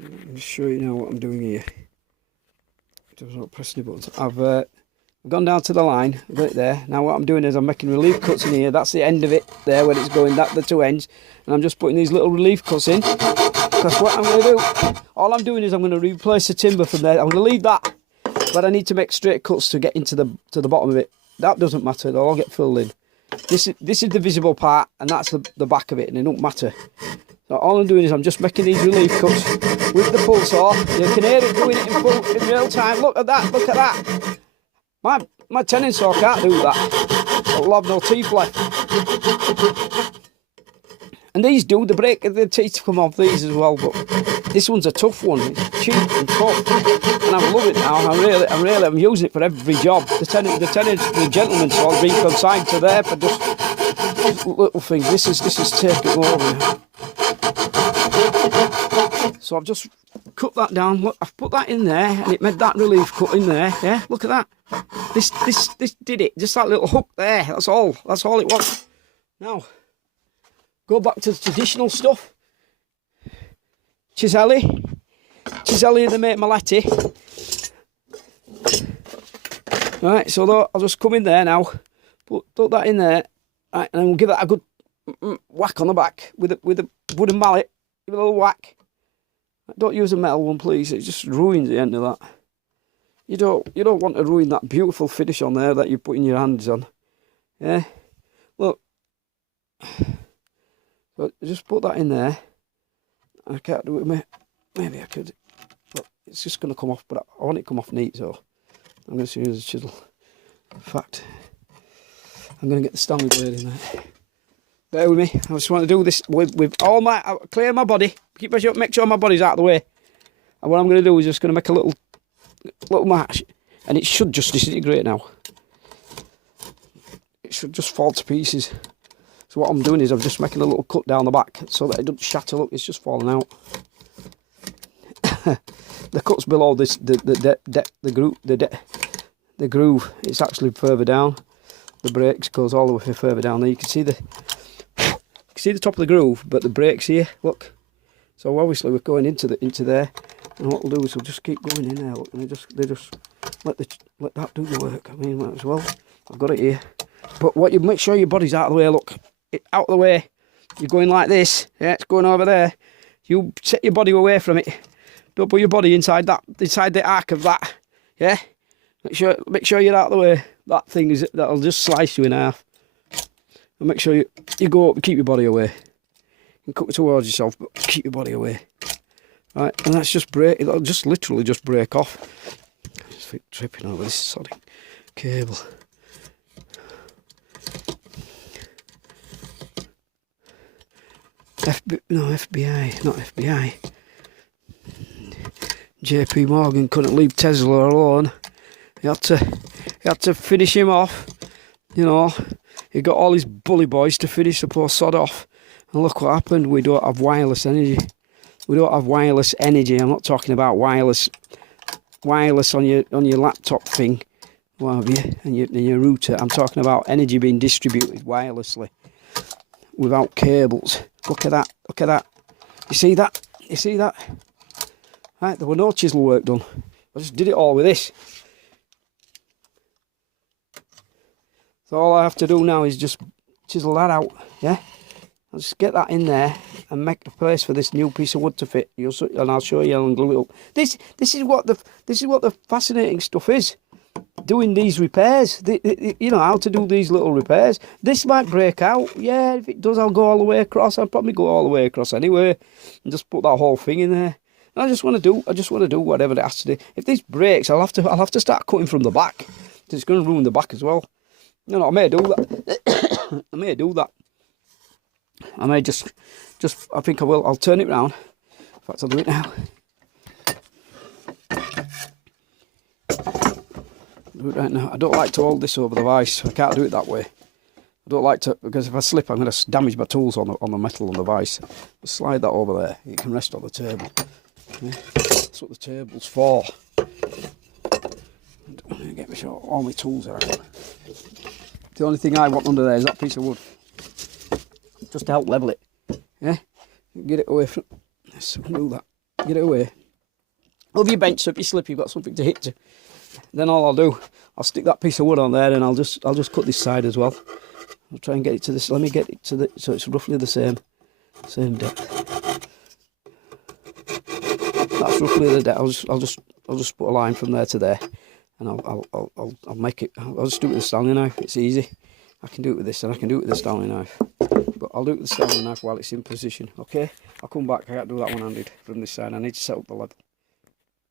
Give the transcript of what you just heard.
I'll just show you now what I'm doing here. Just not pressing the buttons. I've gone down to the line, I've got it there. Now what I'm doing is I'm making relief cuts in here. That's the end of it there when it's going, the two ends. And I'm just putting these little relief cuts in. Because what I'm going to do, all I'm doing is I'm going to replace the timber from there. I'm going to leave that, but I need to make straight cuts to get into the bottom of it. That doesn't matter, they'll all get filled in. This is the visible part, and that's the back of it, and it don't matter. So all I'm doing is I'm just making these relief cuts with the pull saw. You can hear it doing it in real time. Look at that, look at that. My tenon saw can't do that. It'll have no teeth left. And these do, the teeth come off these as well, but this one's a tough one. It's cheap and tough. And I love it now. I'm using it for every job. The gentleman's saw being consigned to there for just little things. This is taking over now. So I've just cut that down. Look, I've put that in there, and it made that relief cut in there. Yeah, look at that. This did it. Just that little hook there. That's all. That's all it was. Now, go back to the traditional stuff. Chiselli and the mate Maletti. Right, so I'll just come in there now. Put that in there. Right, and then we'll give that a good whack on the back with a wooden mallet. Give it a little whack. Don't use a metal one, please. It just ruins the end of that. You don't want to ruin that beautiful finish on there that you're putting your hands on. Yeah. Look. So just put that in there. I can't do it. Maybe I could. But it's just going to come off. But I want it to come off neat, so I'm going to use a chisel. In fact, I'm going to get the Stanley blade in there. Bear with me. I just want to do this with all my... clear my body. Make sure my body's out of the way. And what I'm going to do is just going to make a little match. And it should just disintegrate now. It should just fall to pieces. So what I'm doing is I'm just making a little cut down the back so that it doesn't shatter. Look, it's just falling out. The cut's below this, the groove. It's actually further down. The brakes goes all the way further down there. You can see the top of the groove, but the brakes here. Look. So obviously we're going into there, and what we'll do is we'll just keep going in there. Look, and they just let that do the work. I mean, might as well. I've got it here. But what you make sure your body's out of the way. Look, out of the way. You're going like this. Yeah, it's going over there. You set your body away from it. Don't put your body inside the arc of that. Yeah. Make sure you're out of the way. That thing that'll just slice you in half. And make sure you go up and keep your body away. You can cut towards yourself, but keep your body away. Right, and that's just break. It'll just literally just break off. Just tripping over this sodding cable. FBI, not FBI. JP Morgan couldn't leave Tesla alone. He had to finish him off. You know, he got all his bully boys to finish the poor sod off. And look what happened. We don't have wireless energy. We don't have wireless energy. I'm not talking about wireless on your laptop thing, what have you, and your router. I'm talking about energy being distributed wirelessly without cables. Look at that. Look at that. You see that? You see that? Right, there were no chisel work done. I just did it all with this. So all I have to do now is just chisel that out, yeah? I'll just get that in there and make a place for this new piece of wood to fit. And I'll show you and glue it up. This is what the fascinating stuff is. Doing these repairs. You know, how to do these little repairs. This might break out. Yeah, if it does, I'll go all the way across. I'll probably go all the way across anyway. And just put that whole thing in there. And I just want to do whatever it has to do. If this breaks, I'll have to start cutting from the back. It's going to ruin the back as well. You know, I may do that. I may do that. I may just I think I will. I'll turn it round. In fact, I'll do it now. Do it right now. I don't like to hold this over the vise. I can't do it that way. I don't like to, because if I slip, I'm going to damage my tools on the metal on the vise. Just slide that over there. You can rest on the table. Yeah. That's what the table's for. I'm going to get sure all my tools are out. The only thing I want under there is that piece of wood. Just to help level it. Yeah? Get it away from... Yes, I can do that. get it away. Over your bench, so if you slip, you've got something to hit to. Then all I'll do, I'll stick that piece of wood on there, and I'll just cut this side as well. I'll try and get it to this. Let me get it to the, so it's roughly the same depth. That's roughly the depth. I'll just put a line from there to there, and I'll make it. I'll just do it with the Stanley knife. It's easy. I can do it with this, and I can do it with the Stanley knife. But I'll do it with the Stanley knife while it's in position. Okay. I'll come back. I can't do that one-handed from this side. I need to set up the level.